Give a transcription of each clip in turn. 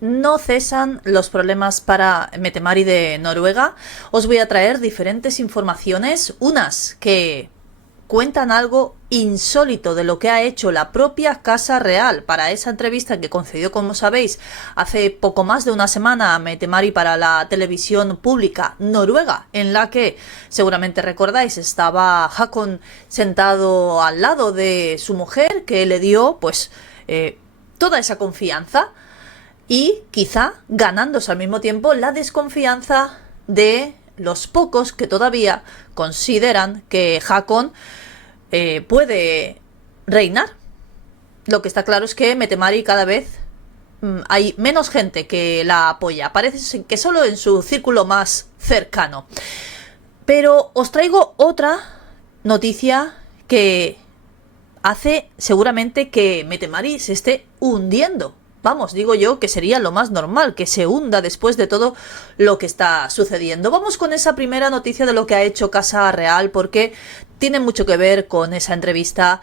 No cesan los problemas para Mette-Marit de Noruega. Os voy a traer diferentes informaciones, unas que cuentan algo insólito de lo que ha hecho la propia Casa Real para esa entrevista que concedió, como sabéis, hace poco más de una semana a Mette-Marit para la televisión pública noruega, en la que seguramente recordáis estaba Håkon sentado al lado de su mujer, que le dio pues toda esa confianza y quizá ganándose al mismo tiempo la desconfianza de los pocos que todavía consideran que Håkon puede reinar. Lo que está claro es que Mette-Marit cada vez hay menos gente que la apoya. Parece que solo en su círculo más cercano. Pero os traigo otra noticia que hace seguramente que Mette-Marit se esté hundiendo. Vamos, digo yo que sería lo más normal, que se hunda después de todo lo que está sucediendo. Vamos con esa primera noticia de lo que ha hecho Casa Real, porque tiene mucho que ver con esa entrevista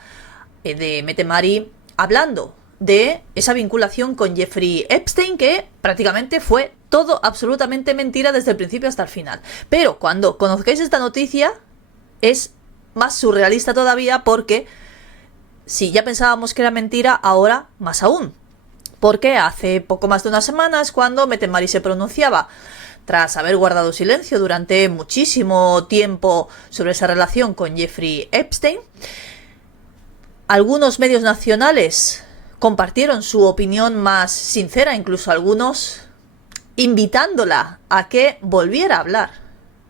de Mette-Marit hablando de esa vinculación con Jeffrey Epstein, que prácticamente fue todo absolutamente mentira desde el principio hasta el final. Pero cuando conozcáis esta noticia es más surrealista todavía, porque si ya pensábamos que era mentira, ahora más aún. Porque hace poco más de unas semanas, cuando Mette-Marit se pronunciaba, tras haber guardado silencio durante muchísimo tiempo sobre esa relación con Jeffrey Epstein, algunos medios nacionales compartieron su opinión más sincera, incluso algunos invitándola a que volviera a hablar,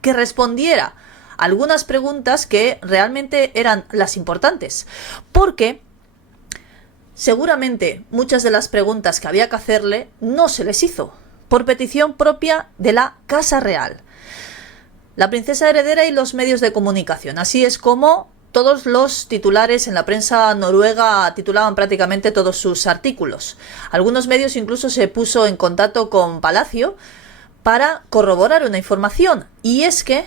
que respondiera a algunas preguntas que realmente eran las importantes. Porque seguramente muchas de las preguntas que había que hacerle no se les hizo, por petición propia de la Casa Real, la princesa heredera y los medios de comunicación. Así es como todos los titulares en la prensa noruega titulaban prácticamente todos sus artículos. Algunos medios incluso se puso en contacto con Palacio para corroborar una información, y es que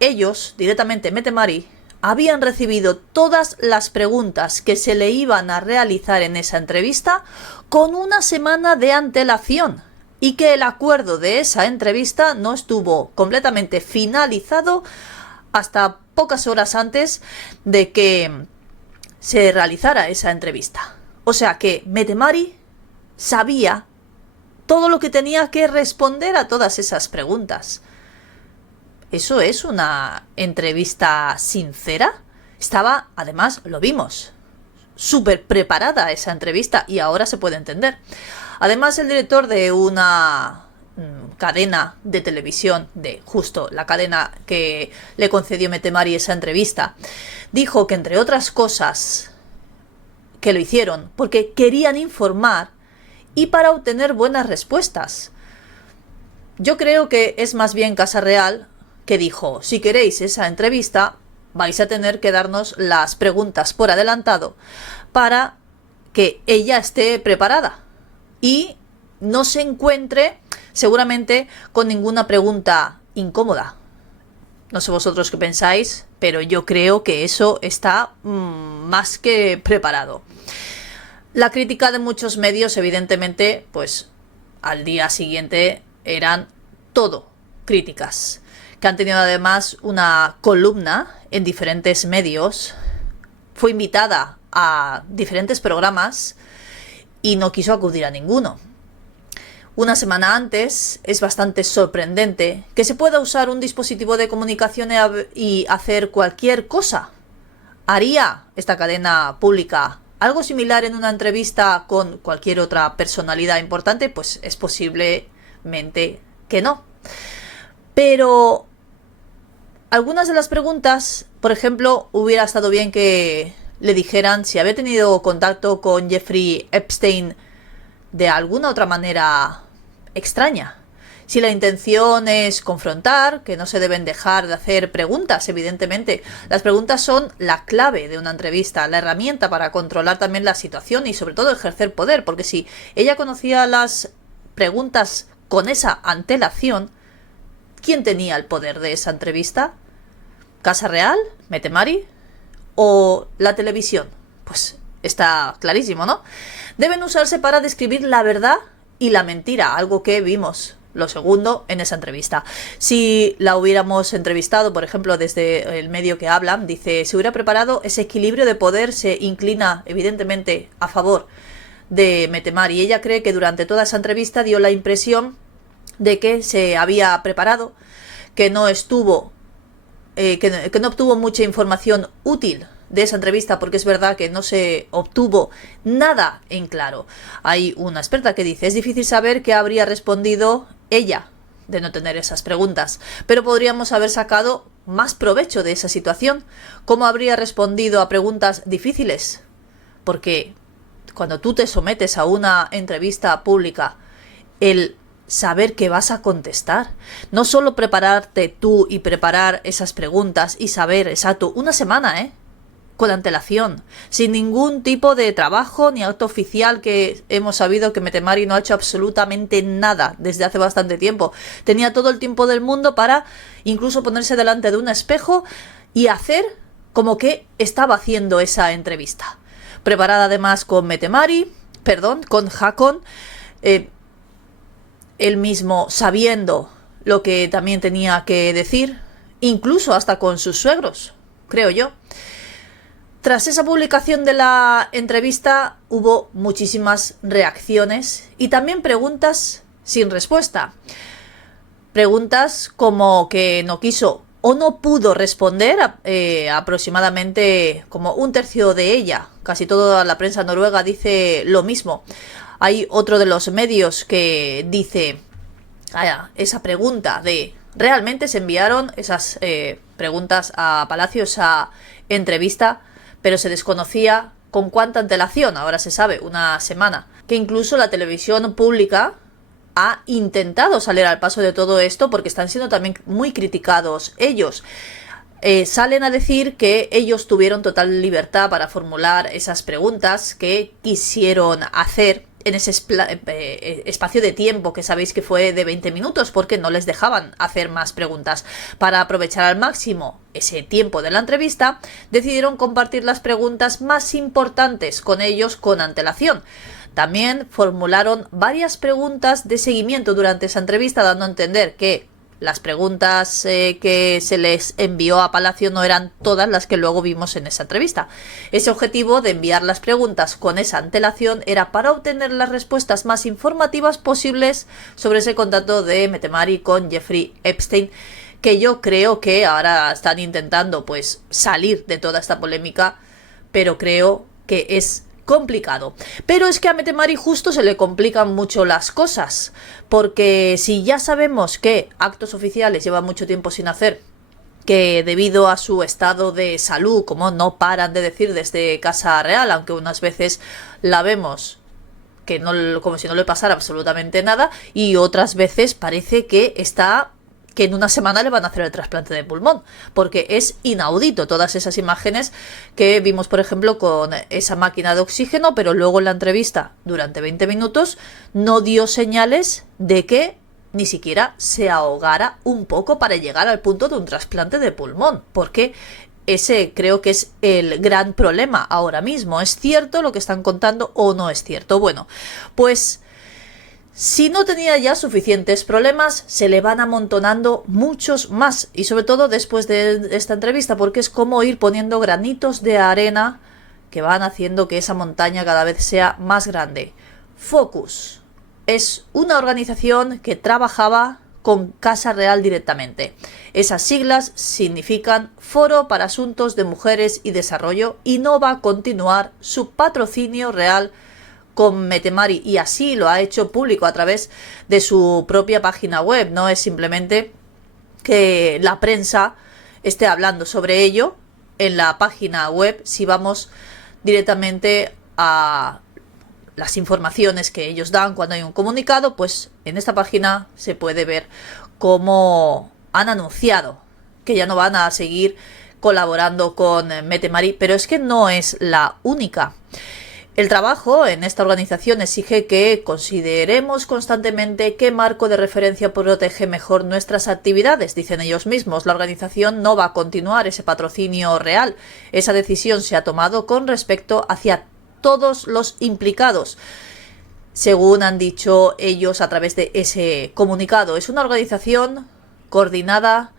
ellos, directamente Mette-Marit, habían recibido todas las preguntas que se le iban a realizar en esa entrevista con una semana de antelación, y que el acuerdo de esa entrevista no estuvo completamente finalizado hasta pocas horas antes de que se realizara esa entrevista. O sea que Mette-Marit sabía todo lo que tenía que responder a todas esas preguntas. ¿Eso es una entrevista sincera? Estaba, además, lo vimos, súper preparada esa entrevista, y ahora se puede entender. Además, el director de una cadena de televisión, de justo la cadena que le concedió Mette-Marit esa entrevista, dijo que, entre otras cosas, que lo hicieron porque querían informar y para obtener buenas respuestas. Yo creo que es más bien Casa Real que dijo: si queréis esa entrevista, vais a tener que darnos las preguntas por adelantado para que ella esté preparada y no se encuentre seguramente con ninguna pregunta incómoda. No sé vosotros qué pensáis, pero yo creo que eso está más que preparado. La crítica de muchos medios, evidentemente, pues al día siguiente eran todo críticas, que han tenido además una columna en diferentes medios. Fue invitada a diferentes programas y no quiso acudir a ninguno. Una semana antes, es bastante sorprendente que se pueda usar un dispositivo de comunicación y hacer cualquier cosa. ¿Haría esta cadena pública algo similar en una entrevista con cualquier otra personalidad importante? Pues es posiblemente que no. Pero algunas de las preguntas, por ejemplo, hubiera estado bien que le dijeran si había tenido contacto con Jeffrey Epstein de alguna otra manera extraña. Si la intención es confrontar, que no se deben dejar de hacer preguntas, evidentemente. Las preguntas son la clave de una entrevista, la herramienta para controlar también la situación y sobre todo ejercer poder, porque si ella conocía las preguntas con esa antelación, ¿quién tenía el poder de esa entrevista? ¿Casa Real? ¿Mette-Marit? ¿O la televisión? Pues está clarísimo, ¿no? Deben usarse para describir la verdad y la mentira, algo que vimos. Lo segundo, en esa entrevista. Si la hubiéramos entrevistado, por ejemplo, desde el medio que hablan, dice, se hubiera preparado, ese equilibrio de poder se inclina evidentemente a favor de Mette Mari. Ella cree que durante toda esa entrevista dio la impresión de que se había preparado, que no estuvo, que no obtuvo mucha información útil de esa entrevista, porque es verdad que no se obtuvo nada en claro. Hay una experta que dice, es difícil saber qué habría respondido ella de no tener esas preguntas, pero podríamos haber sacado más provecho de esa situación. ¿Cómo habría respondido a preguntas difíciles? Porque cuando tú te sometes a una entrevista pública, el saber qué vas a contestar, no solo prepararte tú y preparar esas preguntas y saber exacto una semana, con antelación, sin ningún tipo de trabajo ni acto oficial, que hemos sabido que Mette Mari no ha hecho absolutamente nada desde hace bastante tiempo. Tenía todo el tiempo del mundo para incluso ponerse delante de un espejo y hacer como que estaba haciendo esa entrevista. Preparada además con con Hakon, él mismo sabiendo lo que también tenía que decir, incluso hasta con sus suegros, creo yo. Tras esa publicación de la entrevista hubo muchísimas reacciones y también preguntas sin respuesta. Preguntas como que no quiso o no pudo responder aproximadamente como un tercio de ella. Casi toda la prensa noruega dice lo mismo. Hay otro de los medios que dice esa pregunta de ¿realmente se enviaron esas preguntas a Palacio, esa entrevista? Pero se desconocía con cuánta antelación. Ahora se sabe, una semana. Que incluso la televisión pública ha intentado salir al paso de todo esto, porque están siendo también muy criticados ellos. Salen a decir que ellos tuvieron total libertad para formular esas preguntas que quisieron hacer en ese espacio de tiempo que sabéis que fue de 20 minutos, porque no les dejaban hacer más preguntas. Para aprovechar al máximo ese tiempo de la entrevista, decidieron compartir las preguntas más importantes con ellos con antelación. También formularon varias preguntas de seguimiento durante esa entrevista, dando a entender que las preguntas que se les envió a Palacio no eran todas las que luego vimos en esa entrevista. Ese objetivo de enviar las preguntas con esa antelación era para obtener las respuestas más informativas posibles sobre ese contacto de Mette Mari con Jeffrey Epstein, que yo creo que ahora están intentando pues salir de toda esta polémica, pero creo que es complicado. Pero es que a Mette Mari justo se le complican mucho las cosas, porque si ya sabemos que actos oficiales lleva mucho tiempo sin hacer, que debido a su estado de salud, como no paran de decir desde Casa Real, aunque unas veces la vemos que no, como si no le pasara absolutamente nada, y otras veces parece que en una semana le van a hacer el trasplante de pulmón, porque es inaudito todas esas imágenes que vimos, por ejemplo, con esa máquina de oxígeno, pero luego en la entrevista, durante 20 minutos, no dio señales de que ni siquiera se ahogara un poco para llegar al punto de un trasplante de pulmón, porque ese creo que es el gran problema ahora mismo. ¿Es cierto lo que están contando o no es cierto? Bueno, pues si no tenía ya suficientes problemas, se le van amontonando muchos más, y sobre todo después de esta entrevista, porque es como ir poniendo granitos de arena que van haciendo que esa montaña cada vez sea más grande. Focus es una organización que trabajaba con Casa Real directamente. Esas siglas significan Foro para Asuntos de Mujeres y Desarrollo, y no va a continuar su patrocinio real con Mette Mari, y así lo ha hecho público a través de su propia página web. No es simplemente que la prensa esté hablando sobre ello en la página web. Si vamos directamente a las informaciones que ellos dan cuando hay un comunicado, pues en esta página se puede ver cómo han anunciado que ya no van a seguir colaborando con Mette Mari, pero es que no es la única. El trabajo en esta organización exige que consideremos constantemente qué marco de referencia protege mejor nuestras actividades. Dicen ellos mismos, la organización no va a continuar ese patrocinio real. Esa decisión se ha tomado con respecto hacia todos los implicados. según han dicho ellos a través de ese comunicado. Es una organización coordinada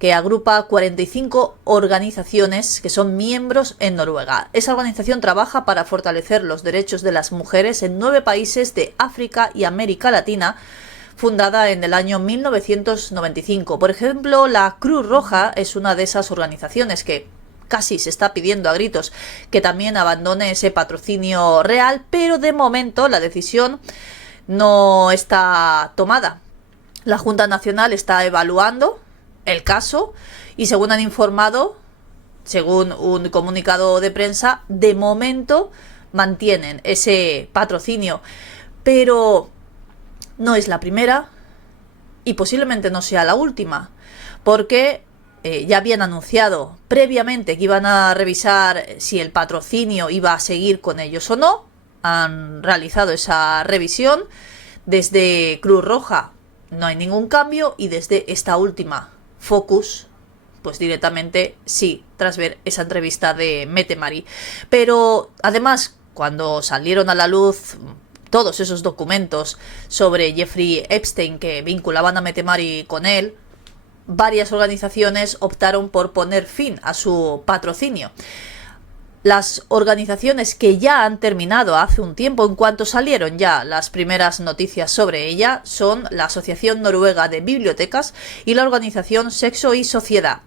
que agrupa 45 organizaciones que son miembros en Noruega. Esa organización trabaja para fortalecer los derechos de las mujeres en 9 países de África y América Latina, fundada en el año 1995. Por ejemplo, la Cruz Roja es una de esas organizaciones que casi se está pidiendo a gritos que también abandone ese patrocinio real, pero de momento la decisión no está tomada. La Junta Nacional está evaluando el caso y según han informado, según un comunicado de prensa, de momento mantienen ese patrocinio, pero no es la primera y posiblemente no sea la última, porque ya habían anunciado previamente que iban a revisar si el patrocinio iba a seguir con ellos o no. Han realizado esa revisión. Desde Cruz Roja no hay ningún cambio y desde esta última, Focus, pues directamente sí, tras ver esa entrevista de Mette Marit. Pero además, cuando salieron a la luz todos esos documentos sobre Jeffrey Epstein que vinculaban a Mette Marit con él, varias organizaciones optaron por poner fin a su patrocinio. Las organizaciones que ya han terminado hace un tiempo, en cuanto salieron ya las primeras noticias sobre ella, son la Asociación Noruega de Bibliotecas y la organización Sexo y Sociedad.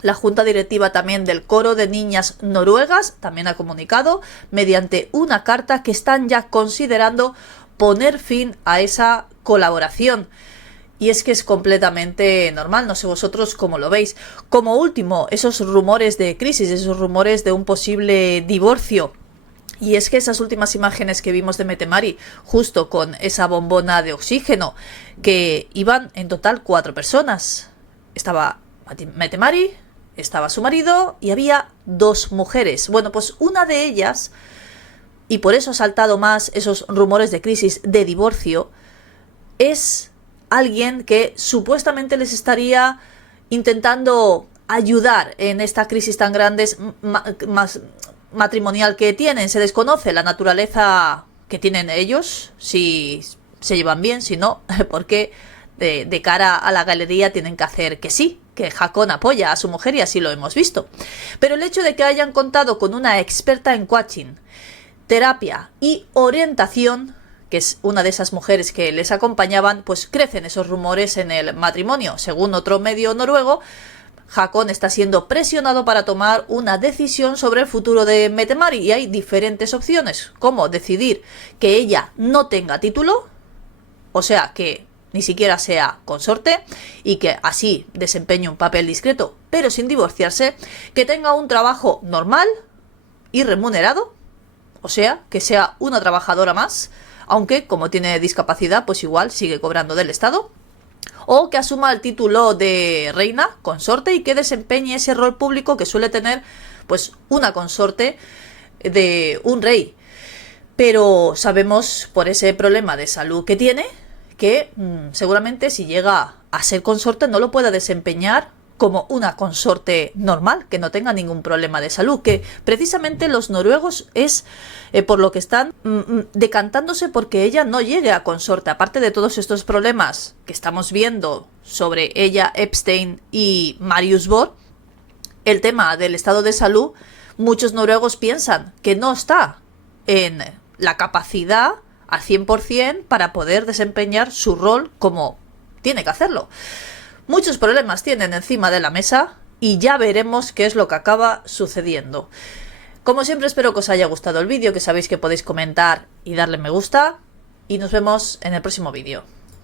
La Junta Directiva también del Coro de Niñas Noruegas también ha comunicado mediante una carta que están ya considerando poner fin a esa colaboración. Y es que es completamente normal, no sé vosotros cómo lo veis. Como último, esos rumores de crisis, esos rumores de un posible divorcio. Y es que esas últimas imágenes que vimos de Mette Marit, justo con esa bombona de oxígeno, que iban en total 4 personas. Estaba Mette Marit, estaba su marido y había 2 mujeres. Bueno, pues una de ellas, y por eso ha saltado más esos rumores de crisis, de divorcio, es alguien que supuestamente les estaría intentando ayudar en esta crisis tan grande matrimonial que tienen. Se desconoce la naturaleza que tienen ellos, si se llevan bien, si no, porque de cara a la galería tienen que hacer que sí, que Hakon apoya a su mujer y así lo hemos visto. Pero el hecho de que hayan contado con una experta en coaching, terapia y orientación, que es una de esas mujeres que les acompañaban, pues crecen esos rumores en el matrimonio. Según otro medio noruego, Hakon está siendo presionado para tomar una decisión sobre el futuro de Mette Marit y hay diferentes opciones, como decidir que ella no tenga título, o sea, que ni siquiera sea consorte y que así desempeñe un papel discreto, pero sin divorciarse, que tenga un trabajo normal y remunerado, o sea, que sea una trabajadora más, aunque como tiene discapacidad, pues igual sigue cobrando del Estado, o que asuma el título de reina, consorte, y que desempeñe ese rol público que suele tener pues una consorte de un rey. Pero sabemos por ese problema de salud que tiene, que seguramente si llega a ser consorte no lo pueda desempeñar como una consorte normal, que no tenga ningún problema de salud, que precisamente los noruegos es por lo que están decantándose porque ella no llegue a consorte. Aparte de todos estos problemas que estamos viendo sobre ella, Epstein y Marius Bohr, el tema del estado de salud, muchos noruegos piensan que no está en la capacidad al 100% para poder desempeñar su rol como tiene que hacerlo. Muchos problemas tienen encima de la mesa y ya veremos qué es lo que acaba sucediendo. Como siempre, espero que os haya gustado el vídeo, que sabéis que podéis comentar y darle me gusta, y nos vemos en el próximo vídeo.